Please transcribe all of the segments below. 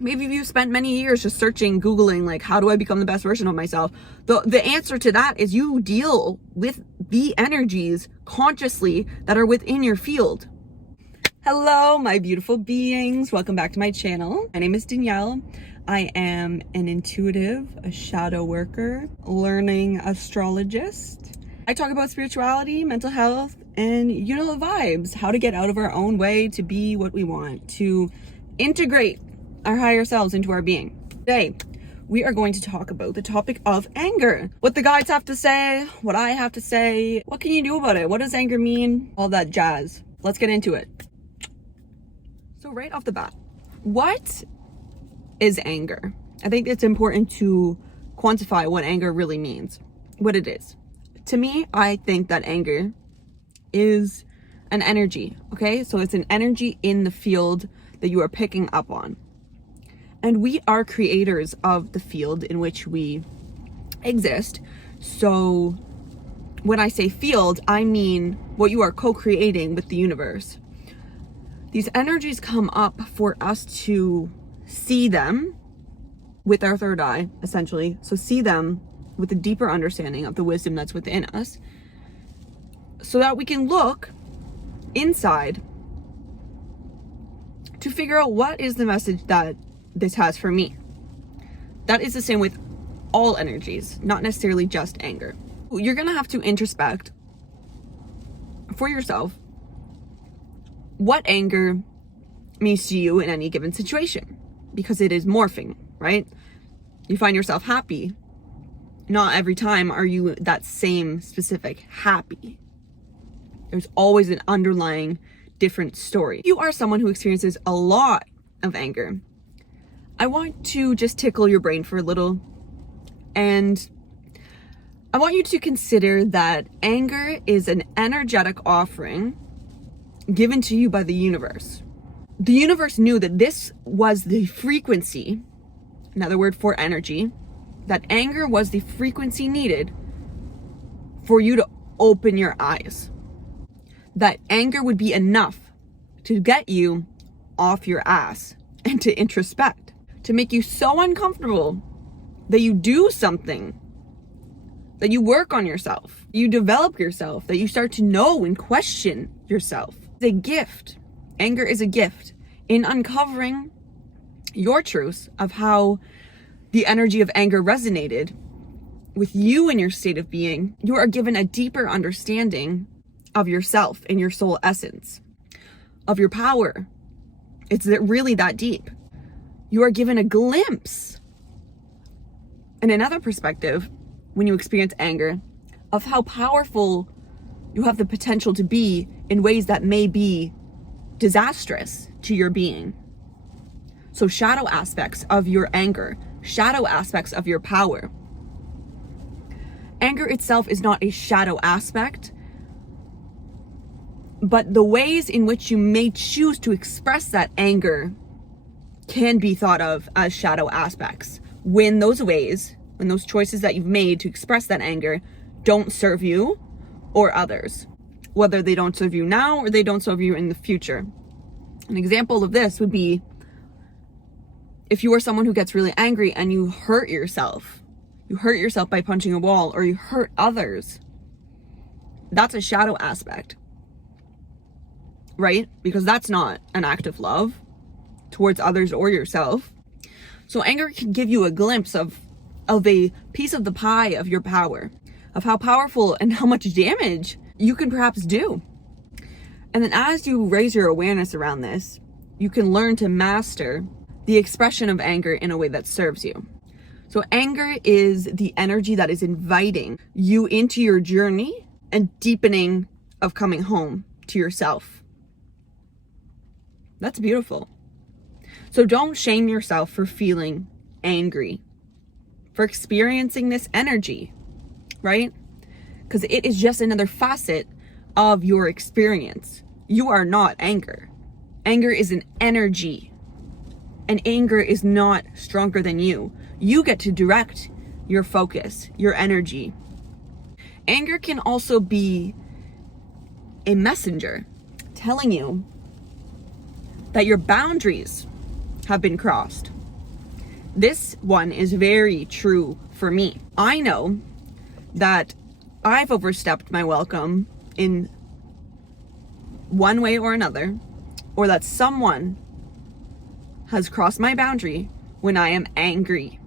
Maybe you spent many years just searching, Googling, like, how do I become the best version of myself? The answer to that is you deal with the energies consciously that are within your field. Hello, my beautiful beings. Welcome back to my channel. My name is Danielle. I am an intuitive, a shadow worker, learning astrologist. I talk about spirituality, mental health, and you know the vibes, how to get out of our own way to be what we want, to integrate our higher selves into our being. Today, we are going to talk about the topic of anger. What the guides have to say, what I have to say, what can you do about it? What does anger mean? All that jazz. Let's get into it. So right off the bat, what is anger? I think it's important to quantify what anger really means, what it is. To me, I think that anger is an energy, okay? So it's an energy in the field that you are picking up on. And we are creators of the field in which we exist. So when I say field, I mean what you are co-creating with the universe. These energies come up for us to see them with our third eye, essentially. So see them with a deeper understanding of the wisdom that's within us, so that we can look inside to figure out what is the message that this has for me. That is the same with all energies, not necessarily just anger. You're gonna have to introspect for yourself what anger means to you in any given situation, because it is morphing, right? You find yourself happy. Not every time are you that same specific happy. There's always an underlying different story. If you are someone who experiences a lot of anger, I want to just tickle your brain for a little, and I want you to consider that anger is an energetic offering given to you by the universe. The universe knew that this was the frequency, another word for energy, that anger was the frequency needed for you to open your eyes. That anger would be enough to get you off your ass and to introspect, to make you so uncomfortable that you do something, that you work on yourself, you develop yourself, that you start to know and question yourself. It's a gift. Anger is a gift in uncovering your truths of how the energy of anger resonated with you in your state of being. You are given a deeper understanding of yourself and your soul essence, of your power. It's really that deep. You are given a glimpse and another perspective when you experience anger of how powerful you have the potential to be in ways that may be disastrous to your being. So shadow aspects of your anger, shadow aspects of your power. Anger itself is not a shadow aspect, but the ways in which you may choose to express that anger can be thought of as shadow aspects. When those ways, when those choices that you've made to express that anger don't serve you or others, whether they don't serve you now or they don't serve you in the future. An example of this would be if you are someone who gets really angry and you hurt yourself by punching a wall, or you hurt others. That's a shadow aspect, right? Because that's not an act of love towards others or yourself. So anger can give you a glimpse of a piece of the pie of your power, of how powerful and how much damage you can perhaps do. And then as you raise your awareness around this, you can learn to master the expression of anger in a way that serves you. So anger is the energy that is inviting you into your journey and deepening of coming home to yourself. That's beautiful. So don't shame yourself for feeling angry, for experiencing this energy, right? Because it is just another facet of your experience. You are not anger. Anger is an energy, and anger is not stronger than you. You get to direct your focus, your energy. Anger can also be a messenger telling you that your boundaries have been crossed, This one is very true for me. I know that I've overstepped my welcome in one way or another, or that someone has crossed my boundary when I am angry.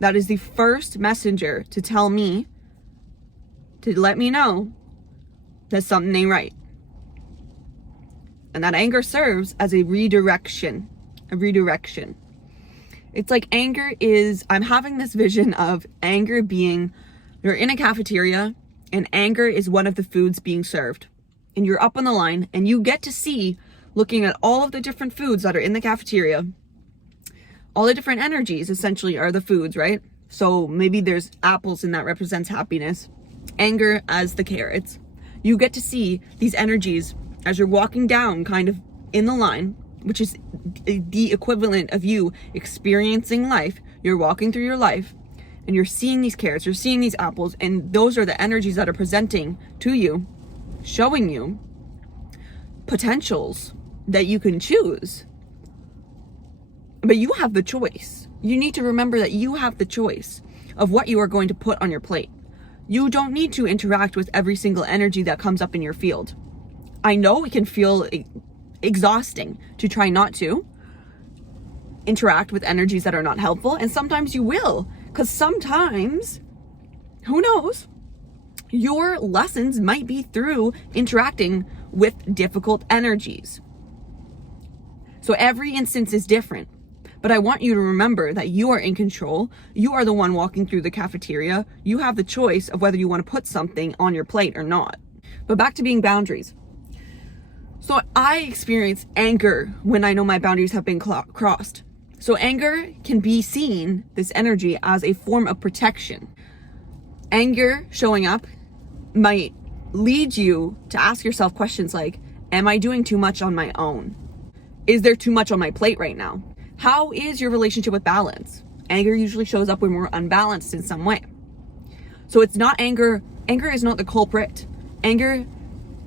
That is the first messenger to tell me, to let me know that something ain't right. And that anger serves as a redirection. It's like anger is, I'm having this vision of anger being, you're in a cafeteria and anger is one of the foods being served. And you're up on the line and you get to see, looking at all of the different foods that are in the cafeteria, all the different energies essentially are the foods, right? So maybe there's apples and that represents happiness. Anger as the carrots. You get to see these energies as you're walking down kind of in the line, which is the equivalent of you experiencing life. You're walking through your life and you're seeing these carrots, you're seeing these apples, and those are the energies that are presenting to you, showing you potentials that you can choose. But you have the choice. You need to remember that you have the choice of what you are going to put on your plate. You don't need to interact with every single energy that comes up in your field. I know it can feel exhausting to try not to interact with energies that are not helpful, and sometimes you will, because sometimes, who knows, your lessons might be through interacting with difficult energies. So every instance is different. But I want you to remember that you are in control. You are the one walking through the cafeteria. You have the choice of whether you want to put something on your plate or not. But back to being boundaries. So I experience anger when I know my boundaries have been crossed. So anger can be seen, this energy, as a form of protection. Anger showing up might lead you to ask yourself questions like, am I doing too much on my own? Is there too much on my plate right now? How is your relationship with balance? Anger usually shows up when we're unbalanced in some way. So it's not anger. Anger is not the culprit. Anger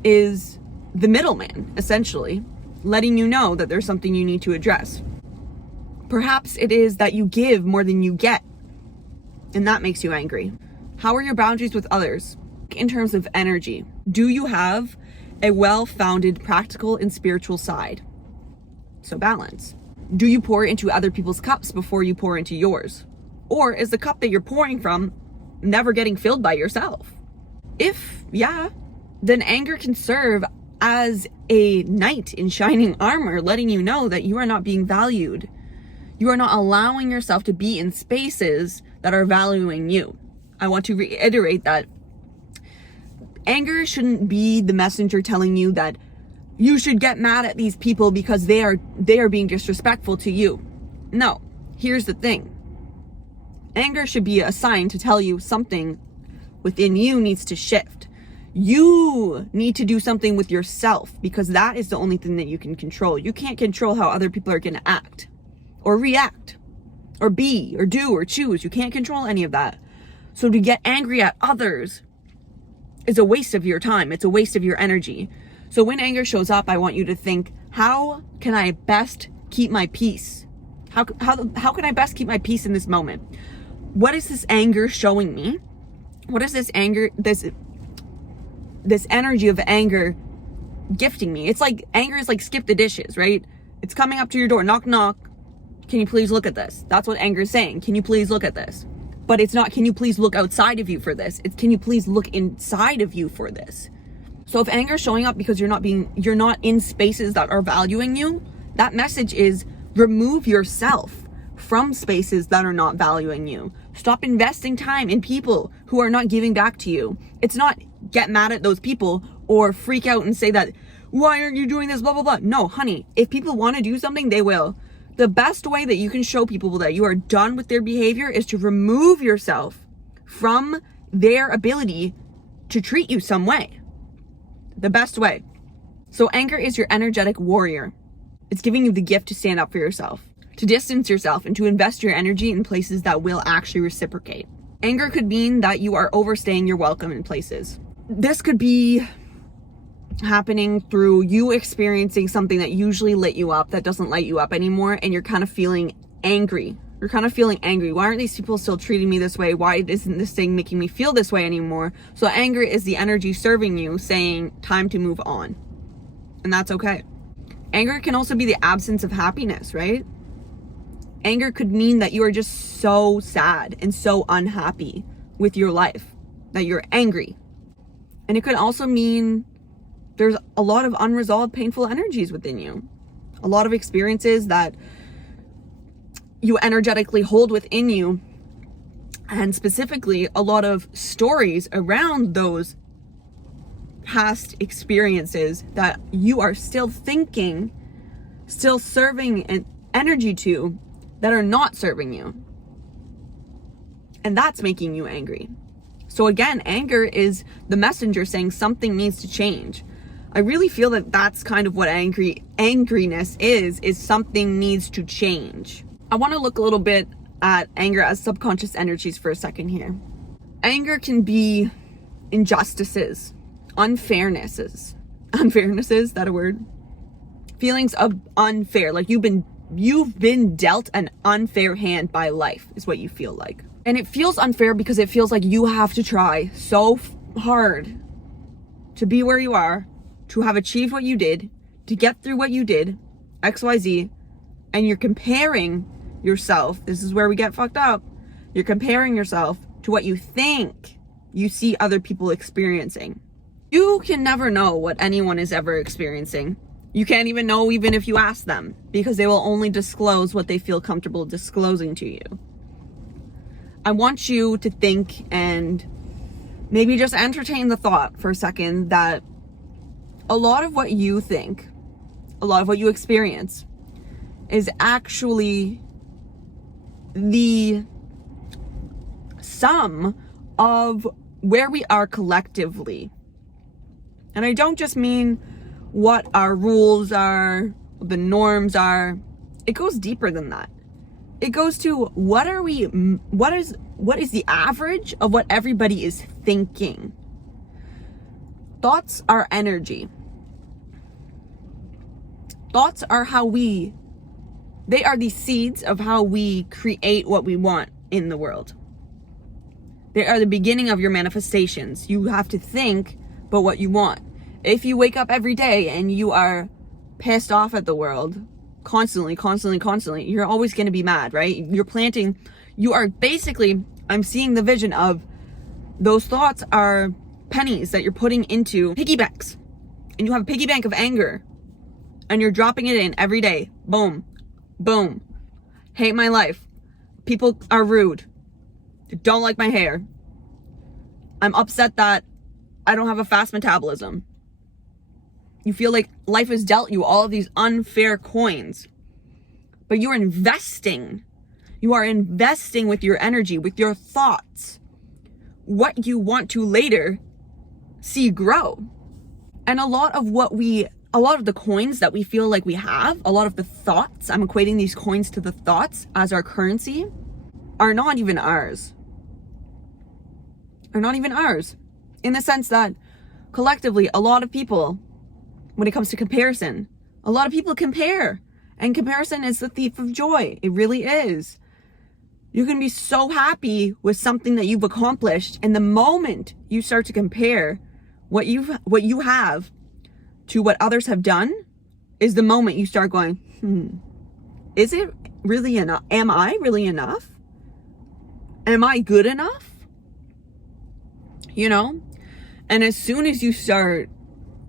is the middleman, essentially, letting you know that there's something you need to address. Perhaps it is that you give more than you get, and that makes you angry. How are your boundaries with others? In terms of energy, do you have a well-founded practical and spiritual side? So balance. Do you pour into other people's cups before you pour into yours? Or is the cup that you're pouring from never getting filled by yourself? If yeah, then anger can serve as a knight in shining armor, letting you know that you are not being valued. You are not allowing yourself to be in spaces that are valuing you. I want to reiterate that anger shouldn't be the messenger telling you that you should get mad at these people because they are being disrespectful to you. No, here's the thing. Anger should be a sign to tell you something within you needs to shift. You need to do something with yourself, because that is the only thing that you can control. You can't control how other people are going to act or react or be or do or choose. You can't control any of that. So to get angry at others is a waste of your time. It's a waste of your energy. So when anger shows up, I want you to think, how can I best keep my peace? How can I best keep my peace in this moment? What is this anger showing me? What is this anger, this energy of anger gifting me? It's like, anger is like skip the dishes, right? It's coming up to your door, knock, knock. Can you please look at this? That's what anger is saying. Can you please look at this? But it's not, can you please look outside of you for this? It's, can you please look inside of you for this? So if anger is showing up because you're not in spaces that are valuing you, that message is remove yourself from spaces that are not valuing you. Stop investing time in people who are not giving back to you. It's not get mad at those people or freak out and say that, why aren't you doing this, blah, blah, blah. No, honey, if people want to do something, they will. The best way that you can show people that you are done with their behavior is to remove yourself from their ability to treat you some way. The best way. So anger is your energetic warrior. It's giving you the gift to stand up for yourself, to distance yourself, and to invest your energy in places that will actually reciprocate. Anger could mean that you are overstaying your welcome in places. This could be happening through you experiencing something that usually lit you up that doesn't light you up anymore, and you're kind of feeling angry, You're kind of feeling angry. Why aren't these people still treating me this way? Why isn't this thing making me feel this way anymore? So anger is the energy serving you, saying time to move on. And that's okay. Anger can also be the absence of happiness, right? Anger could mean that you are just so sad and so unhappy with your life, that you're angry. And it could also mean there's a lot of unresolved painful energies within you. A lot of experiences that you energetically hold within you, and specifically a lot of stories around those past experiences that you are still thinking, still serving an energy to, that are not serving you. And that's making you angry. So again, anger is the messenger saying something needs to change. I really feel that that's kind of what angriness is something needs to change. I want to look a little bit at anger as subconscious energies for a second here. Anger can be injustices, unfairnesses. Unfairnesses, that a word? Feelings of unfair, like you've been dealt an unfair hand by life is what you feel like. And it feels unfair because it feels like you have to try so hard to be where you are, to have achieved what you did, to get through what you did, XYZ, and you're comparing yourself. This is where we get fucked up. You're comparing yourself to what you think you see other people experiencing. You can never know what anyone is ever experiencing. You can't even know even if you ask them, because they will only disclose what they feel comfortable disclosing to you. I want you to think and maybe just entertain the thought for a second that a lot of what you think, a lot of what you experience is actually the sum of where we are collectively. And I don't just mean what our rules are, the norms are. It goes deeper than that. It goes to what is the average of what everybody is thinking. Thoughts are energy. Thoughts are they are the seeds of how we create what we want in the world. They are the beginning of your manifestations. You have to think about what you want. If you wake up every day and you are pissed off at the world, constantly, you're always going to be mad, right? I'm seeing the vision of those thoughts are pennies that you're putting into piggy banks. And you have a piggy bank of anger. And you're dropping it in every day. Boom. Boom. Hate my life. People are rude. Don't like my hair. I'm upset that I don't have a fast metabolism. You feel like life has dealt you all of these unfair coins. But you're investing. You are investing with your energy, with your thoughts, what you want to later see grow. And a lot of the coins that we feel like we have, a lot of the thoughts, I'm equating these coins to the thoughts as our currency, are not even ours. Are not even ours. In the sense that collectively, a lot of people, when it comes to comparison, a lot of people compare. And comparison is the thief of joy. It really is. You can be so happy with something that you've accomplished, and the moment you start to compare what you have to what others have done is the moment you start going, is it really enough? Am I really enough? Am I good enough? You know? And as soon as you start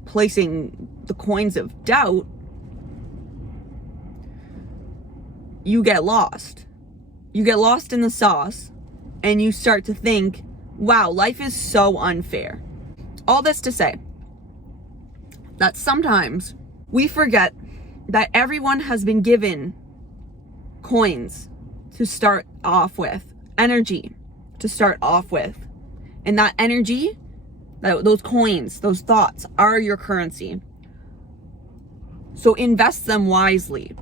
placing the coins of doubt, you get lost. You get lost in the sauce, and you start to think, wow, life is so unfair. All this to say that sometimes we forget that everyone has been given coins to start off with, energy to start off with. And that energy, those coins, those thoughts are your currency. So invest them wisely,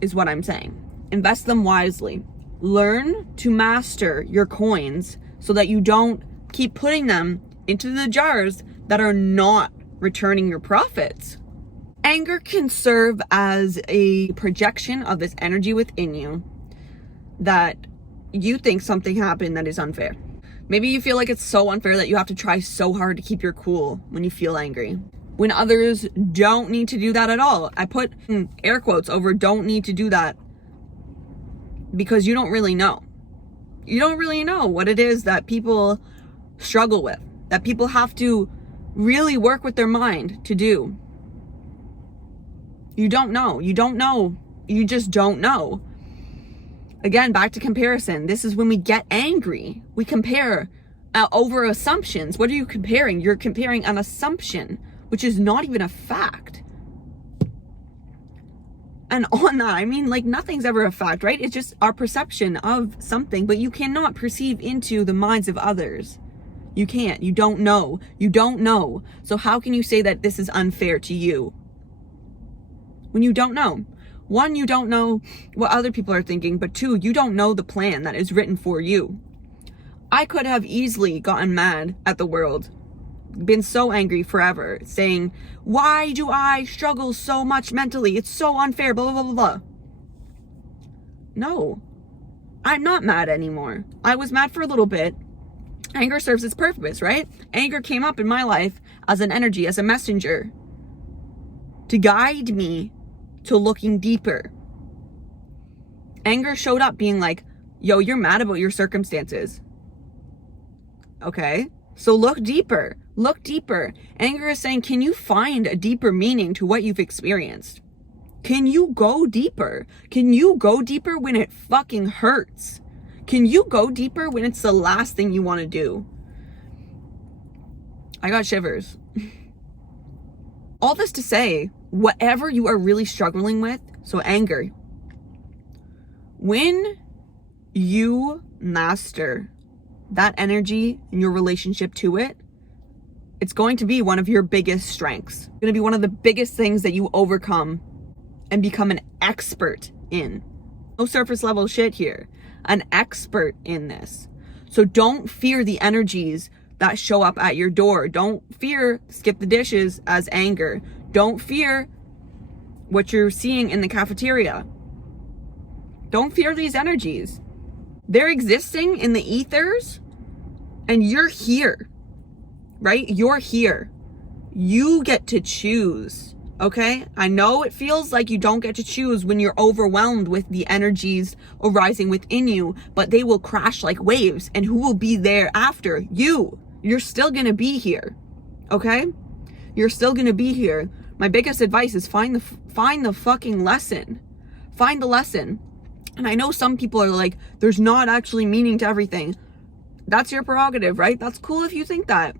is what I'm saying. Invest them wisely. Learn to master your coins so that you don't keep putting them into the jars that are not returning your profits. Anger can serve as a projection of this energy within you that you think something happened that is unfair. Maybe you feel like it's so unfair that you have to try so hard to keep your cool when you feel angry, when others don't need to do that at all. I put air quotes over don't need to do that because you don't really know. You don't really know what it is that people struggle with, that people have to really work with their mind to do. You don't know. You don't know. You just don't know. Again, back to comparison. This is when we get angry. We compare over assumptions. What are you comparing? You're comparing an assumption, which is not even a fact. And on that, I mean, like, nothing's ever a fact, right? It's just our perception of something, but you cannot perceive into the minds of others. You can't. You don't know. You don't know. So how can you say that this is unfair to you when you don't know? One, you don't know what other people are thinking, but two, you don't know the plan that is written for you. I could have easily gotten mad at the world, been so angry forever, saying, why do I struggle so much mentally? It's so unfair, blah, blah, blah, blah. No, I'm not mad anymore. I was mad for a little bit. Anger serves its purpose, right? Anger came up in my life as an energy, as a messenger, to guide me to looking deeper. Anger showed up being like, yo, you're mad about your circumstances. Okay, so look deeper. Look deeper. Anger is saying, can you find a deeper meaning to what you've experienced? Can you go deeper? Can you go deeper when it fucking hurts? Can you go deeper when it's the last thing you want to do? I got shivers. All this to say, whatever you are really struggling with, so anger, when you master that energy in your relationship to it, it's going to be one of your biggest strengths. It's going to be one of the biggest things that you overcome and become an expert in. No surface level shit here. An expert in this. So don't fear the energies that show up at your door. Don't fear skip the dishes as anger. Don't fear what you're seeing in the cafeteria. Don't fear these energies. They're existing in the ethers and you're here, right? You're here. You get to choose, okay? I know it feels like you don't get to choose when you're overwhelmed with the energies arising within you, but they will crash like waves, and who will be there after? You. You're still gonna be here, okay? You're still gonna be here. My biggest advice is find the fucking lesson. Find the lesson. And I know some people are like, there's not actually meaning to everything. That's your prerogative, right? That's cool if you think that.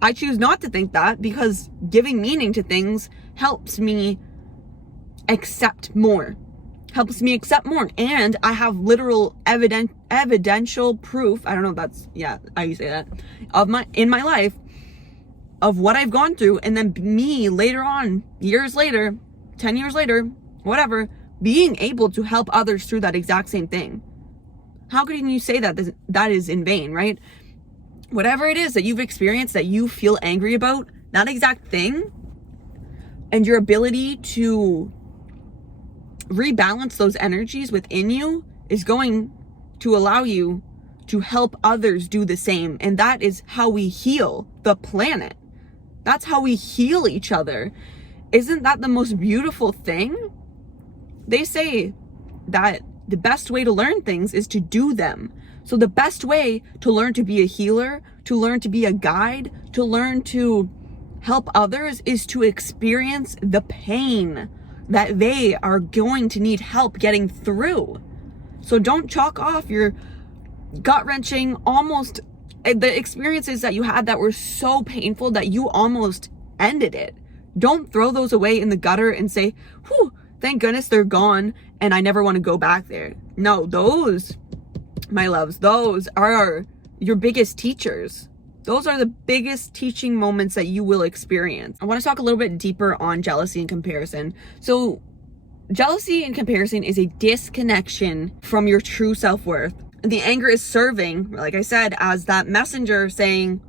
I choose not to think that because giving meaning to things helps me accept more. Helps me accept more. And I have literal evidential proof. I don't know if that's, yeah, how you say that. In my life of what I've gone through. And then me later on, years later, 10 years later, whatever, being able to help others through that exact same thing. How can you say that that is in vain, right? Whatever it is that you've experienced that you feel angry about, that exact thing, and your ability to rebalance those energies within you is going to allow you to help others do the same. And that is how we heal the planet. That's how we heal each other. Isn't that the most beautiful thing? They say that the best way to learn things is to do them. So the best way to learn to be a healer, to learn to be a guide, to learn to help others is to experience the pain that they are going to need help getting through. So don't chalk off your gut-wrenching, almost the experiences that you had that were so painful that you almost ended it. Don't throw those away in the gutter and say, whew, thank goodness they're gone and I never want to go back there. No, those, my loves, those are your biggest teachers. Those are the biggest teaching moments that you will experience. I want to talk a little bit deeper on jealousy and comparison. So jealousy and comparison is a disconnection from your true self-worth. The anger is serving, like I said, as that messenger saying,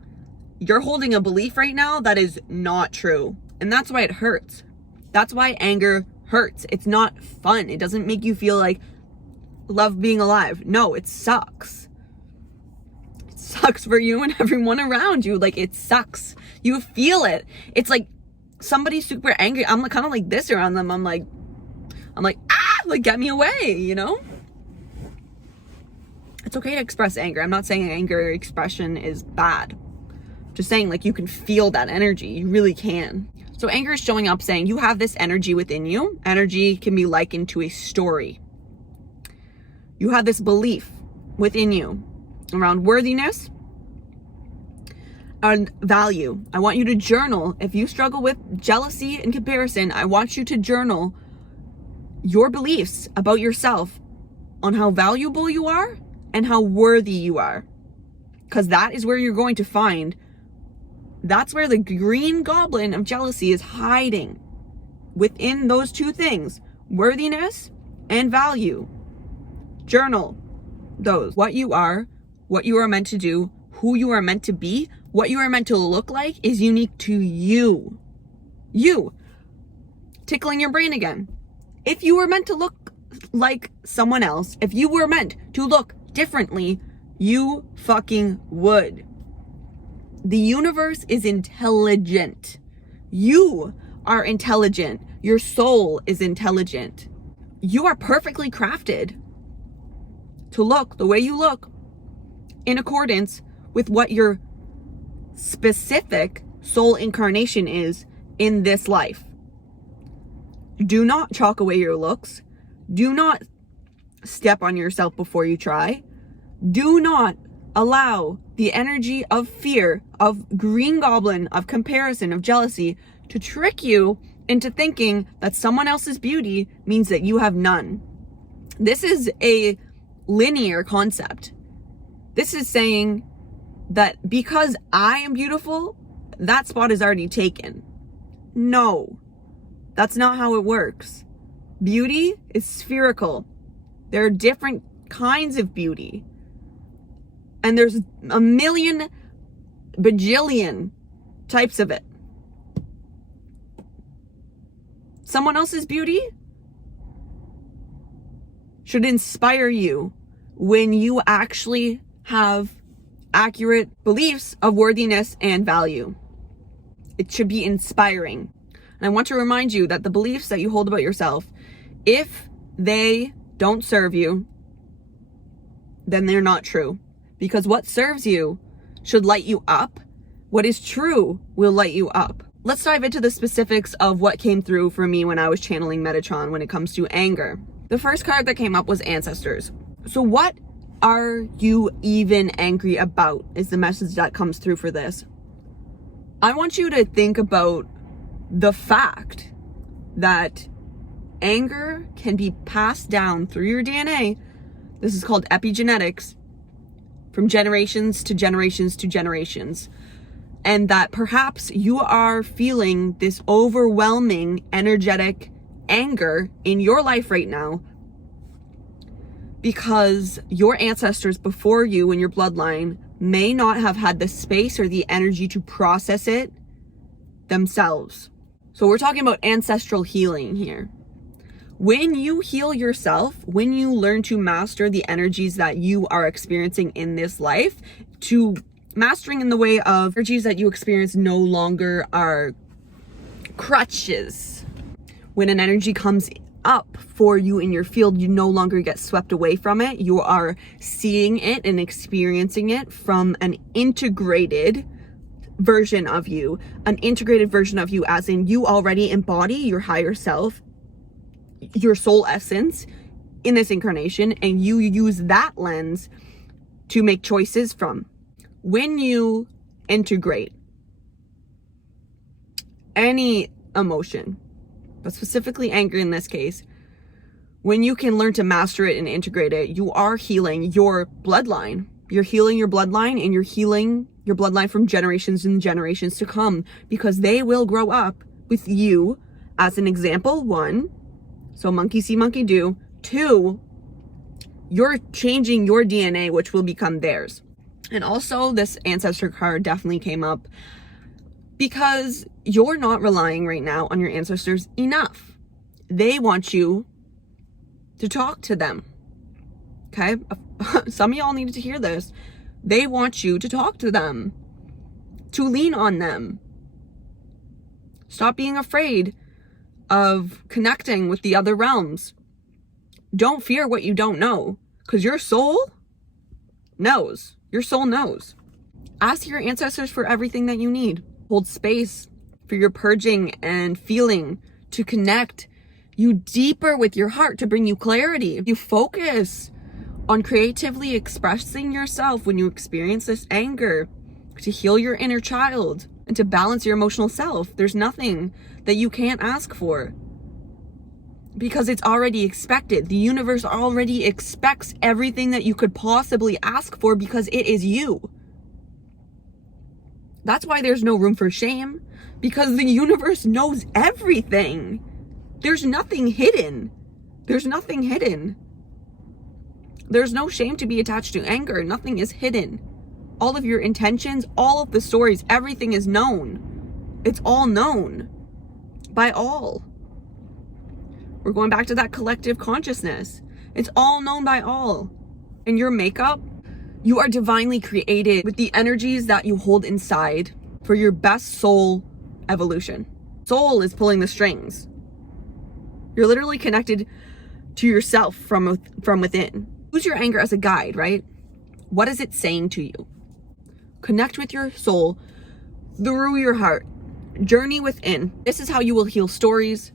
you're holding a belief right now that is not true. And that's why it hurts. That's why anger hurts. It's not fun. It doesn't make you feel like love being alive. No, it sucks. It sucks for you and everyone around you. Like, it sucks. You feel it. It's like somebody's super angry. I'm like, kind of like this around them. I'm like, ah, like, get me away, you know? It's okay to express anger. I'm not saying anger expression is bad. Just saying, like, you can feel that energy. You really can. So anger is showing up saying you have this energy within you. Energy can be likened to a story. You have this belief within you around worthiness and value. I want you to journal. If you struggle with jealousy and comparison, I want you to journal your beliefs about yourself on how valuable you are and how worthy you are. Because that is where you're going to find, that's where the green goblin of jealousy is hiding. Within those two things, worthiness and value. Journal those. What you are meant to do, who you are meant to be, what you are meant to look like is unique to you. You. Tickling your brain again. If you were meant to look like someone else, if you were meant to look differently, you fucking would. The universe is intelligent. You are intelligent. Your soul is intelligent. You are perfectly crafted to look the way you look in accordance with what your specific soul incarnation is in this life. Do not chalk away your looks. Do not step on yourself before you try. Do not allow the energy of fear, of green goblin, of comparison, of jealousy to trick you into thinking that someone else's beauty means that you have none. This is a linear concept. This is saying that because I am beautiful, that spot is already taken. No, that's not how it works. Beauty is spherical. There are different kinds of beauty. And there's a million bajillion types of it. Someone else's beauty should inspire you when you actually have accurate beliefs of worthiness and value. It should be inspiring. And I want to remind you that the beliefs that you hold about yourself, if they don't serve you, then they're not true. Because what serves you should light you up. What is true will light you up. Let's dive into the specifics of what came through for me when I was channeling Metatron when it comes to anger. The first card that came up was Ancestors. So what are you even angry about is the message that comes through for this. I want you to think about the fact that anger can be passed down through your DNA. This is called epigenetics, from generations to generations to generations. And that perhaps you are feeling this overwhelming energetic anger in your life right now because your ancestors before you in your bloodline may not have had the space or the energy to process it themselves. So we're talking about ancestral healing here. When you heal yourself, when you learn to master the energies that you are experiencing in this life, to mastering in the way of energies that you experience no longer are crutches. When an energy comes up for you in your field, you no longer get swept away from it. You are seeing it and experiencing it from an integrated version of you. An integrated version of you as in you already embody your higher self, your soul essence in this incarnation, and you use that lens to make choices from. When you integrate any emotion, but specifically anger in this case, when you can learn to master it and integrate it, you are healing your bloodline. You're healing your bloodline, and you're healing your bloodline from generations and generations to come, because they will grow up with you as an example. One, so monkey see, monkey do. Two, you're changing your DNA, which will become theirs. And also this ancestor card definitely came up because you're not relying right now on your ancestors enough. They want you to talk to them. Okay? Some of y'all needed to hear this. They want you to talk to them, to lean on them. Stop being afraid of connecting with the other realms. Don't fear what you don't know, because your soul knows. Your soul knows. Ask your ancestors for everything that you need. Hold space for your purging and feeling to connect you deeper with your heart, to bring you clarity. You focus on creatively expressing yourself when you experience this anger, to heal your inner child and to balance your emotional self. There's nothing that you can't ask for, because it's already expected. The universe already expects everything that you could possibly ask for, because it is you. That's why there's no room for shame, because the universe knows everything. There's nothing hidden. There's nothing hidden. There's no shame to be attached to anger. Nothing is hidden. All of your intentions, all of the stories, everything is known. It's all known by all. We're going back to that collective consciousness. It's all known by all. In your makeup, you are divinely created with the energies that you hold inside for your best soul evolution. Soul is pulling the strings. You're literally connected to yourself from within. Use your anger as a guide, right? What is it saying to you? Connect with your soul through your heart. Journey within. This is how you will heal stories,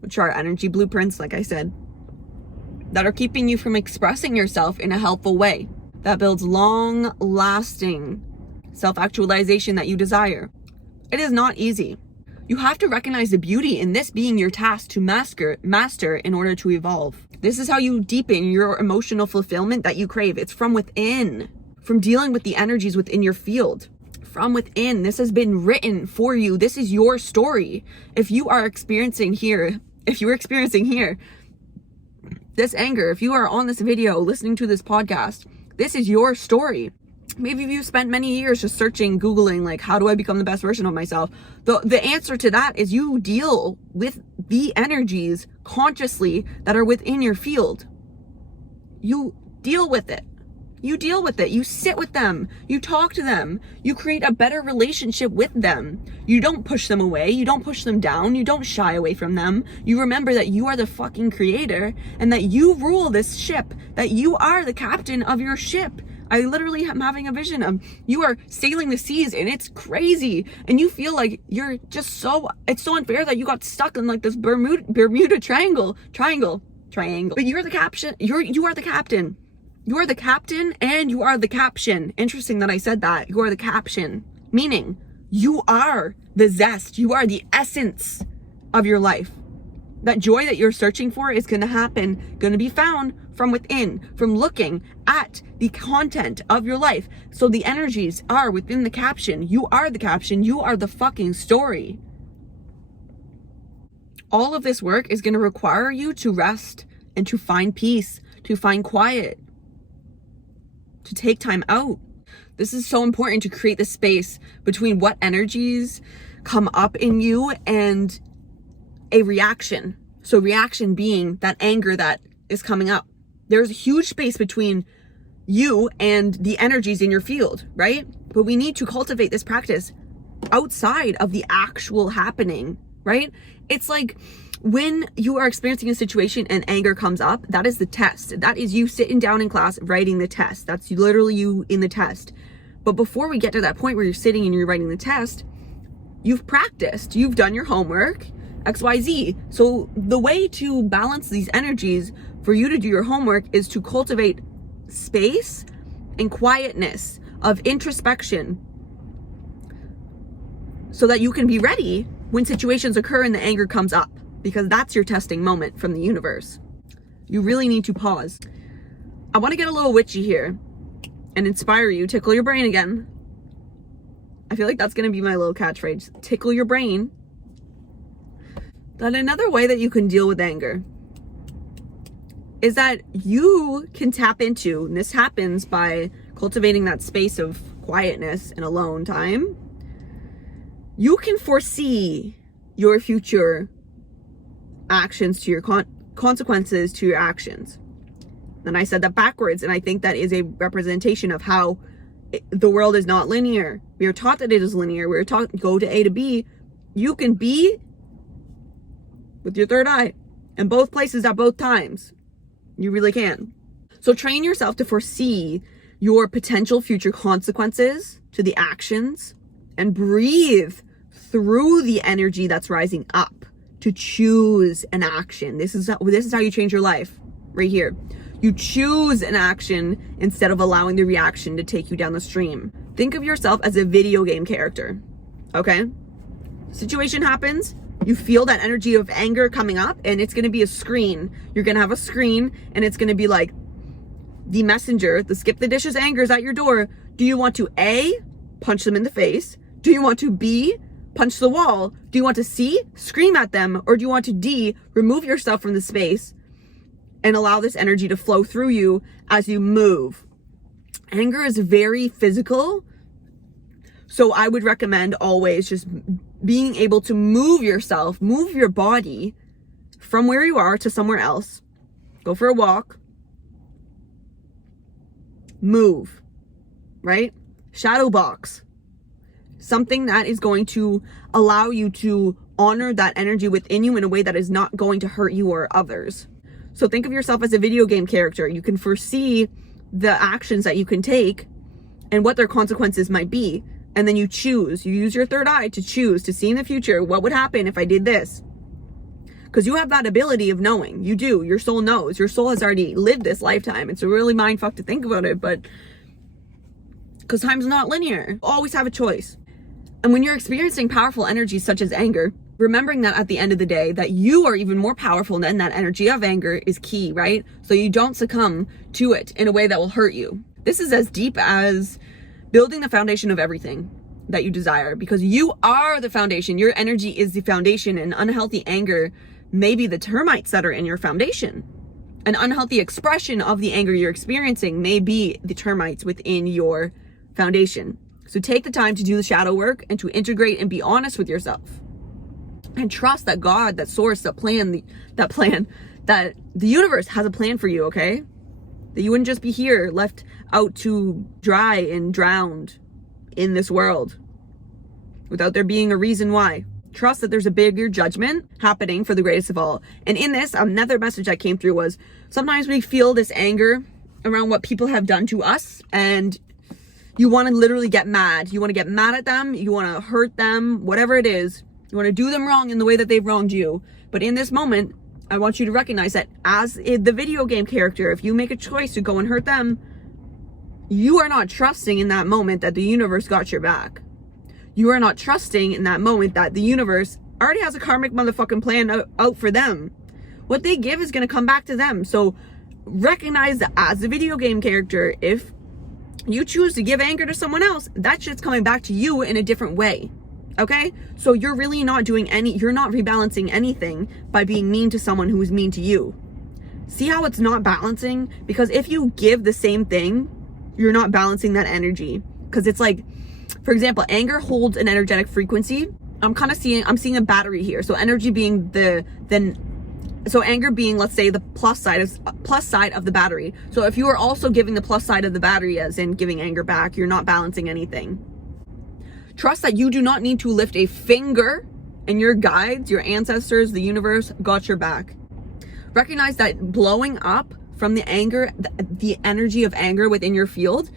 which are energy blueprints, like I said, that are keeping you from expressing yourself in a helpful way that builds long-lasting self-actualization that you desire. It is not easy. You have to recognize the beauty in this being your task to master in order to evolve. This is how you deepen your emotional fulfillment that you crave. It's from within, from dealing with the energies within your field. From within, this has been written for you. This is your story. If you are experiencing here, this anger, if you are on this video, listening to this podcast, this is your story. Maybe you spent many years just searching, Googling, like, how do I become the best version of myself? The answer to that is you deal with the energies consciously that are within your field. You deal with it. You deal with it. You sit with them. You talk to them. You create a better relationship with them. You don't push them away. You don't push them down. You don't shy away from them. You remember that you are the fucking creator and that you rule this ship, that you are the captain of your ship. I literally am having a vision of you are sailing the seas and it's crazy. And you feel like you're just it's so unfair that you got stuck in like this Bermuda triangle. But you're the captain. You are the captain. You are the captain and you are the caption. Interesting that I said that. You are the caption, meaning you are the zest. You are the essence of your life. That joy that you're searching for is going to happen, going to be found from within, from looking at the content of your life. So the energies are within the caption. You are the caption. You are the fucking story. All of this work is going to require you to rest and to find peace, to find quiet, to take time out. This is so important to create the space between what energies come up in you and a reaction. So reaction being that anger that is coming up. There's a huge space between you and the energies in your field, right? But we need to cultivate this practice outside of the actual happening, right? It's like when you are experiencing a situation and anger comes up, that is the test. That is you sitting down in class writing the test. That's literally you in the test. But before we get to that point where you're sitting and you're writing the test, you've practiced, you've done your homework, XYZ. So the way to balance these energies for you to do your homework is to cultivate space and quietness of introspection so that you can be ready when situations occur and the anger comes up, because that's your testing moment from the universe. You really need to pause. I want to get a little witchy here and inspire you. Tickle your brain again. I feel like that's going to be my little catchphrase. Tickle your brain. That another way that you can deal with anger is that you can tap into, and this happens by cultivating that space of quietness and alone time. You can foresee your future actions to your consequences to your actions. And I said that backwards, and I think that is a representation of how the world is not linear. We are taught that it is linear. We are taught go to A to B. You can be with your third eye in both places at both times. You really can. So train yourself to foresee your potential future consequences to the actions and breathe through the energy that's rising up to choose an action. This is how you change your life right here. You choose an action instead of allowing the reaction to take you down the stream. Think of yourself as a video game character, okay? Situation happens, you feel that energy of anger coming up, and it's gonna be a screen. You're gonna have a screen, and it's gonna be like, the messenger, the skip the dishes anger is at your door. Do you want to A, punch them in the face? Do you want to B, punch the wall? Do you want to C, scream at them? Or do you want to D, remove yourself from the space and allow this energy to flow through you as you move? Anger is very physical. So I would recommend always just being able to move yourself, move your body from where you are to somewhere else. Go for a walk. Move, right? Shadow box. Something that is going to allow you to honor that energy within you in a way that is not going to hurt you or others. So think of yourself as a video game character. You can foresee the actions that you can take and what their consequences might be. And then you choose. You use your third eye to choose, to see in the future, what would happen if I did this? Because you have that ability of knowing. You do. Your soul knows. Your soul has already lived this lifetime. It's a really mindfuck to think about it, but because time's not linear. You always have a choice. And when you're experiencing powerful energies such as anger, remembering that at the end of the day, that you are even more powerful than that energy of anger is key, right? So you don't succumb to it in a way that will hurt you. This is as deep as building the foundation of everything that you desire, because you are the foundation. Your energy is the foundation, and unhealthy anger may be the termites that are in your foundation. An unhealthy expression of the anger you're experiencing may be the termites within your foundation. So take the time to do the shadow work and to integrate and be honest with yourself. And trust that God, that source, that the universe has a plan for you, okay? That you wouldn't just be here left out to dry and drowned in this world without there being a reason why. Trust that there's a bigger judgment happening for the greatest of all. And in this, another message that came through was sometimes we feel this anger around what people have done to us, and you want to literally get mad. You want to get mad at them. You want to hurt them, whatever it is. You want to do them wrong in the way that they've wronged you. But in this moment, I want you to recognize that as the video game character, if you make a choice to go and hurt them, you are not trusting in that moment that the universe got your back. You are not trusting in that moment that the universe already has a karmic motherfucking plan out for them. What they give is going to come back to them. So recognize that as a video game character, if you choose to give anger to someone else, that shit's coming back to you in a different way. Okay? So you're really not you're not rebalancing anything by being mean to someone who is mean to you. See how it's not balancing? Because if you give the same thing, you're not balancing that energy. Because it's like, for example, anger holds an energetic frequency. I'm seeing a battery here. So energy being so anger being, let's say, the plus side of the battery. So if you are also giving the plus side of the battery, as in giving anger back, you're not balancing anything. Trust that you do not need to lift a finger, and your guides, your ancestors, the universe got your back. Recognize that blowing up from the anger, the energy of anger within your field,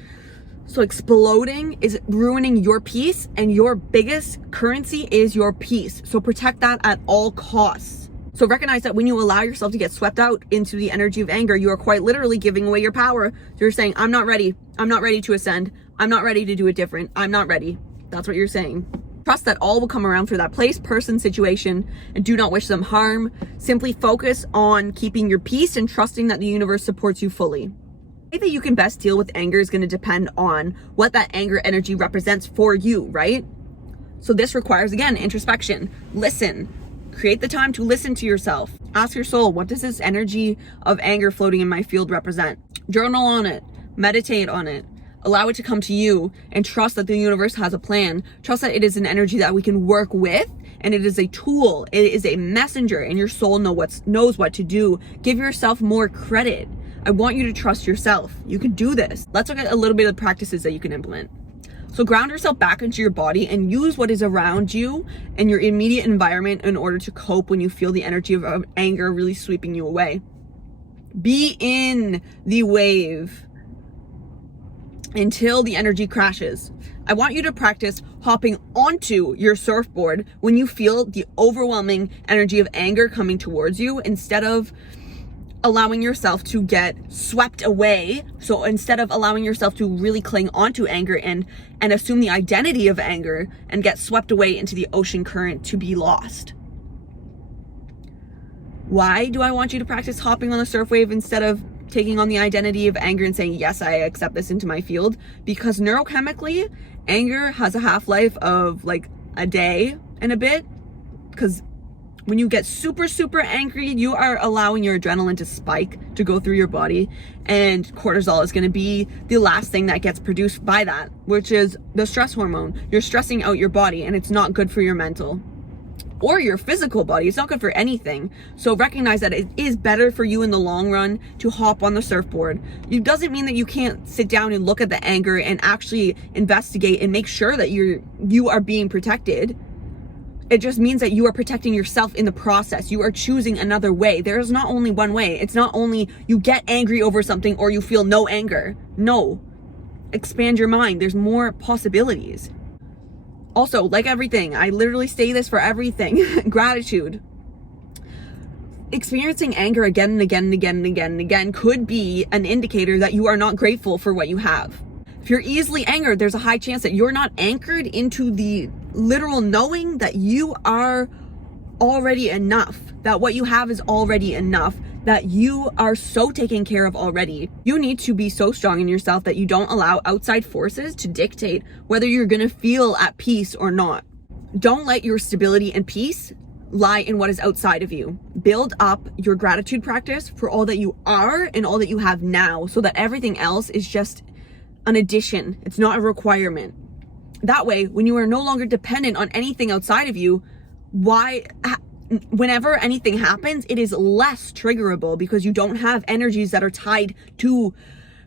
so exploding is ruining your peace, and your biggest currency is your peace. So protect that at all costs. So recognize that when you allow yourself to get swept out into the energy of anger, you are quite literally giving away your power. So you're saying, I'm not ready. I'm not ready to ascend. I'm not ready to do it different. I'm not ready. That's what you're saying. Trust that all will come around for that place, person, situation, and do not wish them harm. Simply focus on keeping your peace and trusting that the universe supports you fully. The way that you can best deal with anger is going to depend on what that anger energy represents for you, right? So this requires, again, introspection. Listen. Create the time to listen to yourself. Ask your soul, what does this energy of anger floating in my field represent? Journal on it. Meditate on it. Allow it to come to you, and trust that the universe has a plan. Trust that it is an energy that we can work with, and it is a tool. It is a messenger, and your soul knows what to do. Give yourself more credit. I want you to trust yourself. You can do this. Let's look at a little bit of the practices that you can implement. So ground yourself back into your body and use what is around you and your immediate environment in order to cope when you feel the energy of anger really sweeping you away. Be in the wave until the energy crashes. I want you to practice hopping onto your surfboard when you feel the overwhelming energy of anger coming towards you, instead of allowing yourself to get swept away. So instead of allowing yourself to really cling onto anger and assume the identity of anger and get swept away into the ocean current to be lost. Why do I want you to practice hopping on the surf wave instead of taking on the identity of anger and saying, yes, I accept this into my field? Because neurochemically, anger has a half-life of like a day and a bit. Because when you get super, super angry, you are allowing your adrenaline to spike, to go through your body. And cortisol is going to be the last thing that gets produced by that, which is the stress hormone. You're stressing out your body, and it's not good for your mental or your physical body. It's not good for anything. So recognize that it is better for you in the long run to hop on the surfboard. It doesn't mean that you can't sit down and look at the anger and actually investigate and make sure that you are being protected. It just means that you are protecting yourself in the process. You are choosing another way. There is not only one way. It's not only you get angry over something or you feel no anger. No. Expand your mind. There's more possibilities. Also, like everything, I literally say this for everything. Gratitude. Experiencing anger again and again and again and again and again could be an indicator that you are not grateful for what you have. If you're easily angered, there's a high chance that you're not anchored into the literal knowing that you are already enough, that what you have is already enough, that you are so taken care of already. You need to be so strong in yourself that you don't allow outside forces to dictate whether you're gonna feel at peace or not. Don't let your stability and peace lie in what is outside of you. Build up your gratitude practice for all that you are and all that you have now, so that everything else is just an addition. It's not a requirement. That way, when you are no longer dependent on anything outside of you, whenever anything happens, it is less triggerable because you don't have energies that are tied to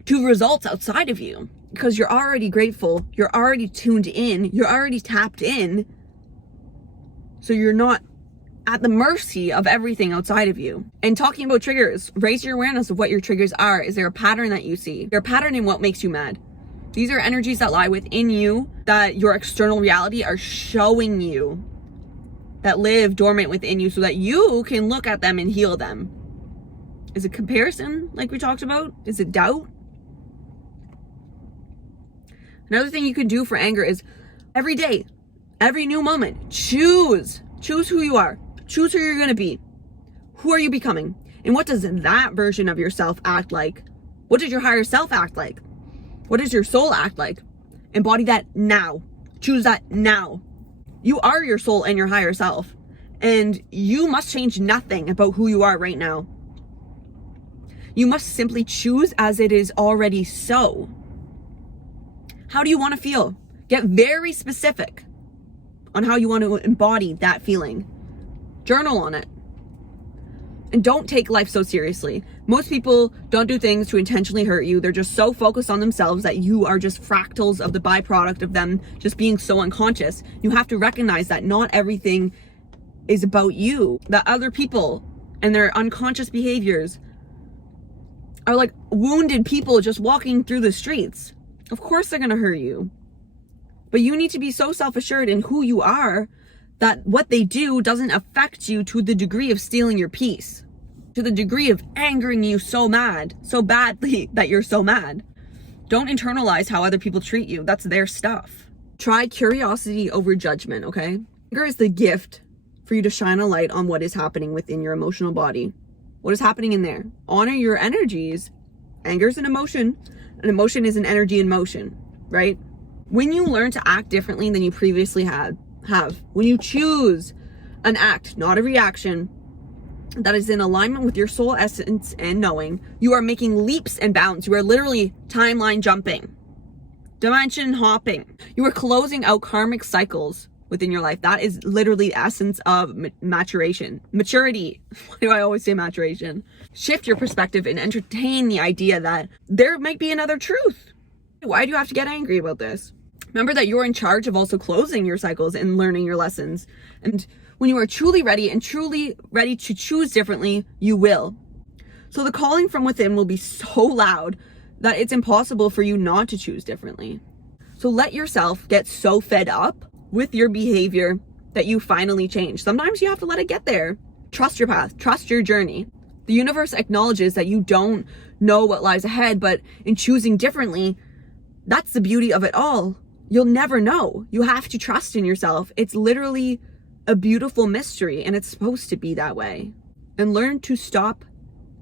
results outside of you, because you're already grateful, you're already tuned in, you're already tapped in. So you're not at the mercy of everything outside of you. And talking about triggers, raise your awareness of what your triggers are. Is there a pattern that you see? Is there a pattern in what makes you mad? These are energies that lie within you that your external reality are showing you, that live dormant within you, so that you can look at them and heal them. Is it comparison, like we talked about? Is it doubt? Another thing you can do for anger is every day, every new moment, choose who you are. Choose who you're going to be. Who are you becoming? And what does that version of yourself act like? What does your higher self act like? What does your soul act like? Embody that now. Choose that now. You are your soul and your higher self. And you must change nothing about who you are right now. You must simply choose as it is already so. How do you want to feel? Get very specific on how you want to embody that feeling. Journal on it. And don't take life so seriously. Most people don't do things to intentionally hurt you. They're just so focused on themselves that you are just fractals of the byproduct of them just being so unconscious. You have to recognize that not everything is about you. That other people and their unconscious behaviors are like wounded people just walking through the streets. Of course they're gonna hurt you. But you need to be so self-assured in who you are that what they do doesn't affect you to the degree of stealing your peace, to the degree of angering you so badly that you're so mad. Don't internalize how other people treat you. That's their stuff. Try curiosity over judgment, okay? Anger is the gift for you to shine a light on what is happening within your emotional body. What is happening in there? Honor your energies. Anger is an emotion. An emotion is an energy in motion, right? When you learn to act differently than you previously have, when you choose an act, not a reaction, that is in alignment with your soul essence and knowing, you are making leaps and bounds. You are literally timeline jumping, dimension hopping. You are closing out karmic cycles within your life. That is literally the essence of maturity. Why do I always say maturation? Shift your perspective and entertain the idea that there might be another truth. Why do you have to get angry about this? Remember that you're in charge of also closing your cycles and learning your lessons. And when you are truly ready to choose differently, you will. So the calling from within will be so loud that it's impossible for you not to choose differently. So let yourself get so fed up with your behavior that you finally change. Sometimes you have to let it get there. Trust your path, trust your journey. The universe acknowledges that you don't know what lies ahead, but in choosing differently, that's the beauty of it all. You'll never know. You have to trust in yourself. It's literally a beautiful mystery, and it's supposed to be that way. And learn to stop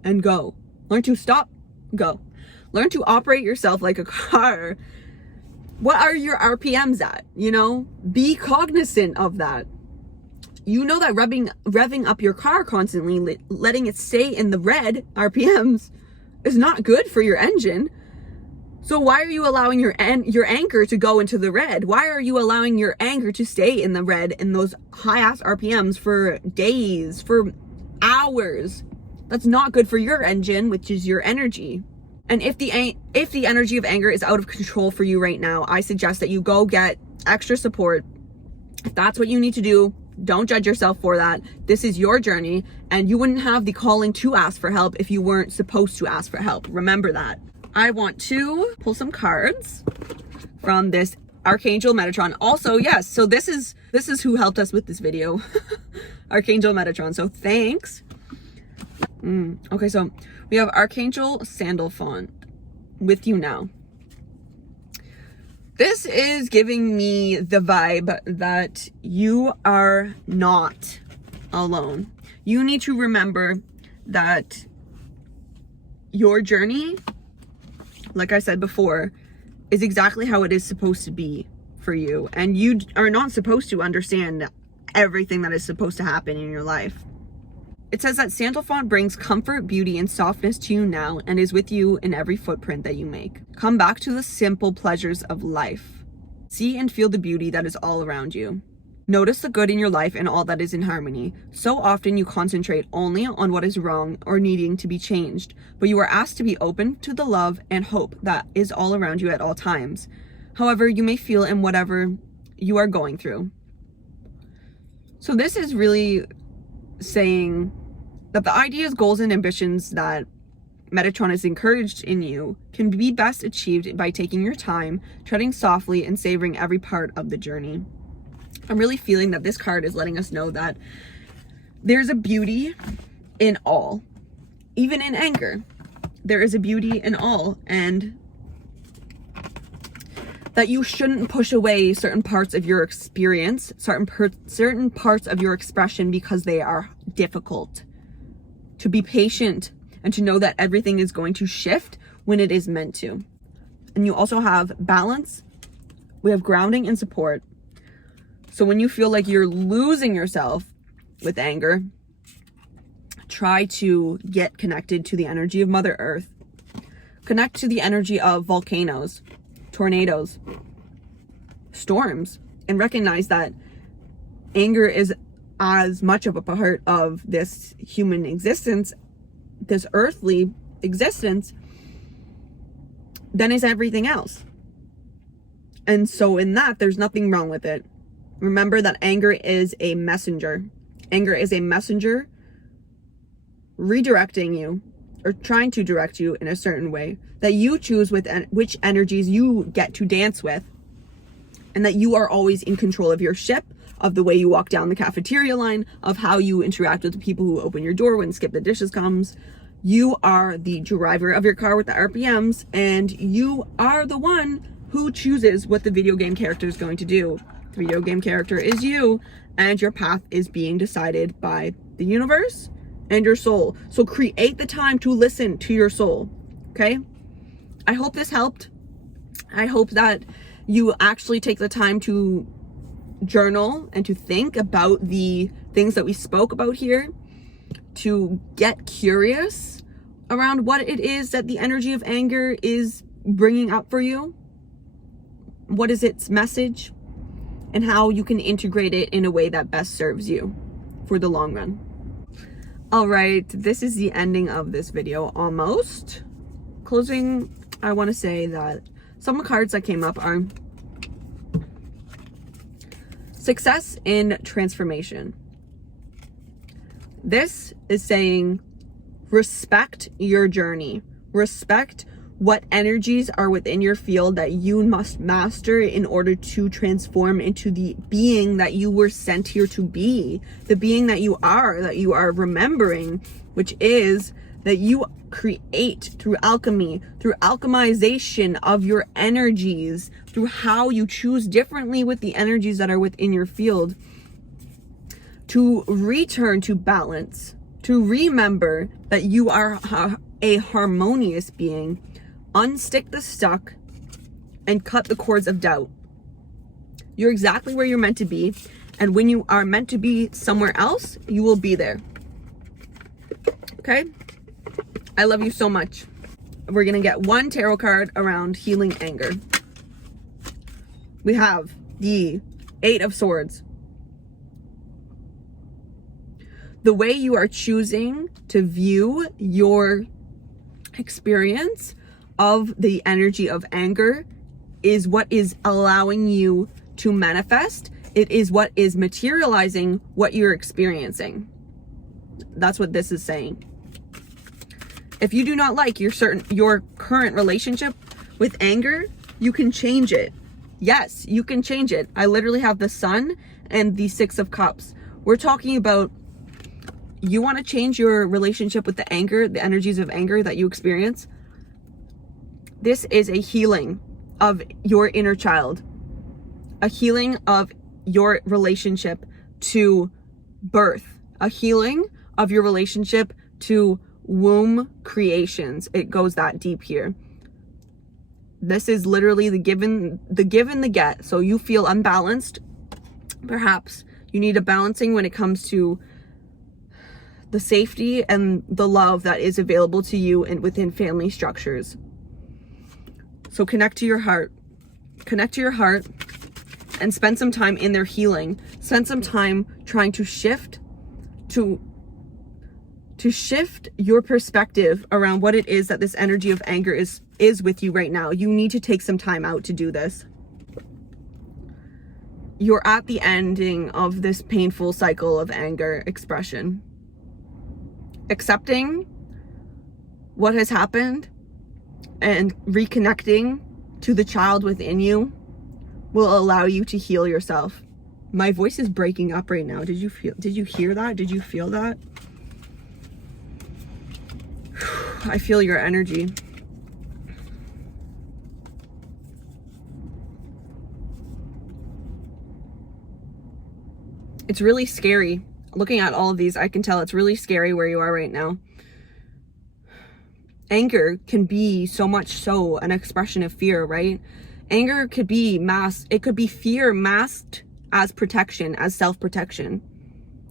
and go. Learn to stop, go. Learn to operate yourself like a car. What are your RPMs at? You know, be cognizant of that. You know that revving up your car constantly, letting it stay in the red RPMs is not good for your engine. So why are you allowing your anchor to go into the red? Why are you allowing your anchor to stay in the red in those high-ass RPMs for days, for hours? That's not good for your engine, which is your energy. And if the energy of anger is out of control for you right now, I suggest that you go get extra support. If that's what you need to do, don't judge yourself for that. This is your journey, and you wouldn't have the calling to ask for help if you weren't supposed to ask for help. Remember that. I want to pull some cards from this Archangel Metatron. Also, yes, so this is who helped us with this video. Archangel Metatron. So thanks. Okay, so we have Archangel Sandalphon with you now. This is giving me the vibe that you are not alone. You need to remember that your journey, like I said before, is exactly how it is supposed to be for you. And you are not supposed to understand everything that is supposed to happen in your life. It says that Sandalphon brings comfort, beauty, and softness to you now and is with you in every footprint that you make. Come back to the simple pleasures of life. See and feel the beauty that is all around you. Notice the good in your life and all that is in harmony. So often you concentrate only on what is wrong or needing to be changed, but you are asked to be open to the love and hope that is all around you at all times. However, you may feel in whatever you are going through. So this is really saying that the ideas, goals, and ambitions that Metatron is encouraged in you can be best achieved by taking your time, treading softly, and savoring every part of the journey. I'm really feeling that this card is letting us know that there's a beauty in all, even in anger. There is a beauty in all, and that you shouldn't push away certain parts of your experience, certain parts of your expression because they are difficult. To be patient and to know that everything is going to shift when it is meant to. And you also have balance. We have grounding and support. So when you feel like you're losing yourself with anger, try to get connected to the energy of Mother Earth. Connect to the energy of volcanoes, tornadoes, storms, and recognize that anger is as much of a part of this human existence, this earthly existence, than is everything else. And so in that, there's nothing wrong with it. Remember that anger is a messenger. Anger is a messenger redirecting you or trying to direct you in a certain way, that you choose with which energies you get to dance with, and that you are always in control of your ship, of the way you walk down the cafeteria line, of how you interact with the people who open your door when Skip the Dishes comes. You are the driver of your car with the RPMs, and you are the one who chooses what the video game character is going to do. The video game character is you, and your path is being decided by the universe and your soul. So create the time to listen to your soul, okay? I hope this helped. I hope that you actually take the time to journal and to think about the things that we spoke about here, to get curious around what it is that the energy of anger is bringing up for you. What is its message? and how you can integrate it in a way that best serves you for the long run. All right, this is the ending of this video, almost. Closing, I want to say that some of the cards that came up are success in transformation. This is saying respect your journey. Respect what energies are within your field that you must master in order to transform into the being that you were sent here to be, the being that you are remembering, which is that you create through alchemy, through alchemization of your energies, through how you choose differently with the energies that are within your field, to return to balance, to remember that you are a harmonious being. Unstick the stuck and cut the cords of doubt. You're exactly where you're meant to be. And when you are meant to be somewhere else, you will be there. Okay? I love you so much. We're going to get one tarot card around healing anger. We have the 8 of Swords. The way you are choosing to view your experience of the energy of anger is what is allowing you to manifest. It is what is materializing what you're experiencing. That's what this is saying. If you do not like your current relationship with anger, you can change it. Yes, you can change it. I literally have the Sun and the 6 of Cups. We're talking about you want to change your relationship with the anger, the energies of anger that you experience. This is a healing of your inner child, a healing of your relationship to birth, a healing of your relationship to womb creations. It goes that deep here. This is literally the give and the get. So you feel unbalanced. Perhaps you need a balancing when it comes to the safety and the love that is available to you and within family structures. So connect to your heart. Connect to your heart and spend some time in their healing. Spend some time trying to shift your perspective around what it is that this energy of anger is with you right now. You need to take some time out to do this. You're at the ending of this painful cycle of anger expression. Accepting what has happened and reconnecting to the child within you will allow you to heal yourself. My voice is breaking up right now. Did you hear that? Did you feel that? I feel your energy. It's really scary. Looking at all of these, I can tell it's really scary where you are right now. Anger can be so much so an expression of fear, right? Anger could be masked. It could be fear masked as protection, as self-protection.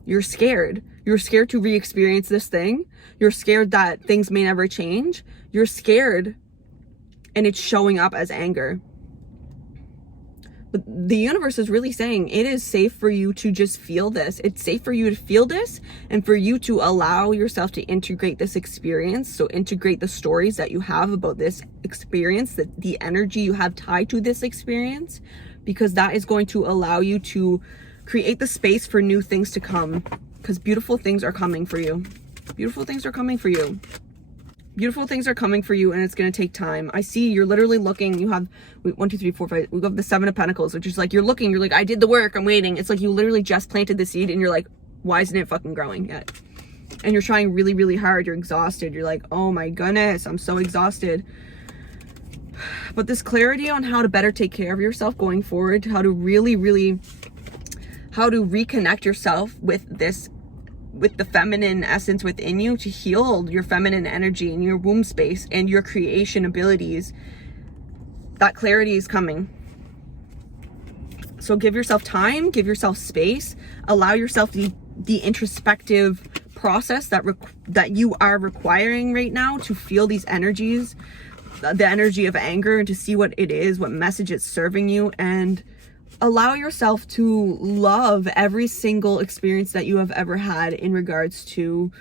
You're scared. You're scared to re-experience this thing. You're scared that things may never change. You're scared and it's showing up as anger. But the universe is really saying it is safe for you to just feel this. It's safe for you to feel this and for you to allow yourself to integrate this experience. So integrate the stories that you have about this experience, the energy you have tied to this experience, because that is going to allow you to create the space for new things to come, because beautiful things are coming for you. Beautiful things are coming for you. Beautiful things are coming for you, and it's going to take time. I see you're literally looking. You have 1, 2, 3, 4, 5. We got the 7 of Pentacles, which is like you're looking. You're like, I did the work. I'm waiting. It's like you literally just planted the seed, and you're like, why isn't it fucking growing yet? And you're trying really, really hard. You're exhausted. You're like, oh my goodness, I'm so exhausted. But this clarity on how to better take care of yourself going forward, how to really, really, how to reconnect yourself with this, with the feminine essence within you, to heal your feminine energy and your womb space and your creation abilities. That clarity is coming. So give yourself time, give yourself space, allow yourself the introspective process that you are requiring right now to feel these energies, the energy of anger, and to see what it is, what message it's serving you, and allow yourself to love every single experience that you have ever had in regards to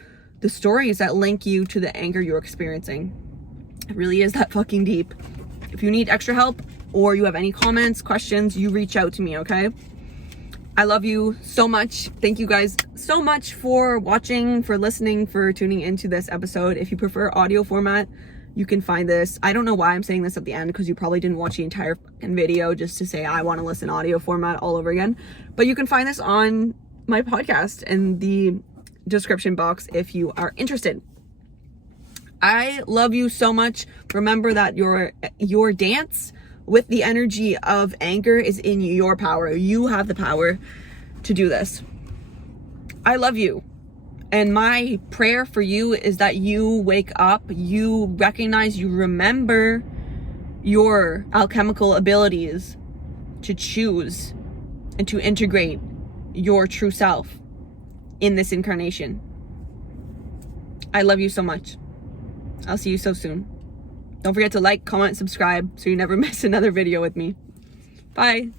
the stories that link you to the anger you're experiencing. It really is that fucking deep. If you need extra help or you have any comments, questions, you reach out to me, okay? I love you so much. Thank you guys so much for watching, for listening, for tuning into this episode. If you prefer audio format, you can find this. I don't know why I'm saying this at the end, because you probably didn't watch the entire fucking video just to say I want to listen audio format all over again. But you can find this on my podcast in the description box if you are interested. I love you so much. Remember that your dance with the energy of anger is in your power. You have the power to do this. I love you. And my prayer for you is that you wake up, you recognize, you remember your alchemical abilities to choose and to integrate your true self in this incarnation. I love you so much. I'll see you so soon. Don't forget to like, comment, subscribe so you never miss another video with me. Bye.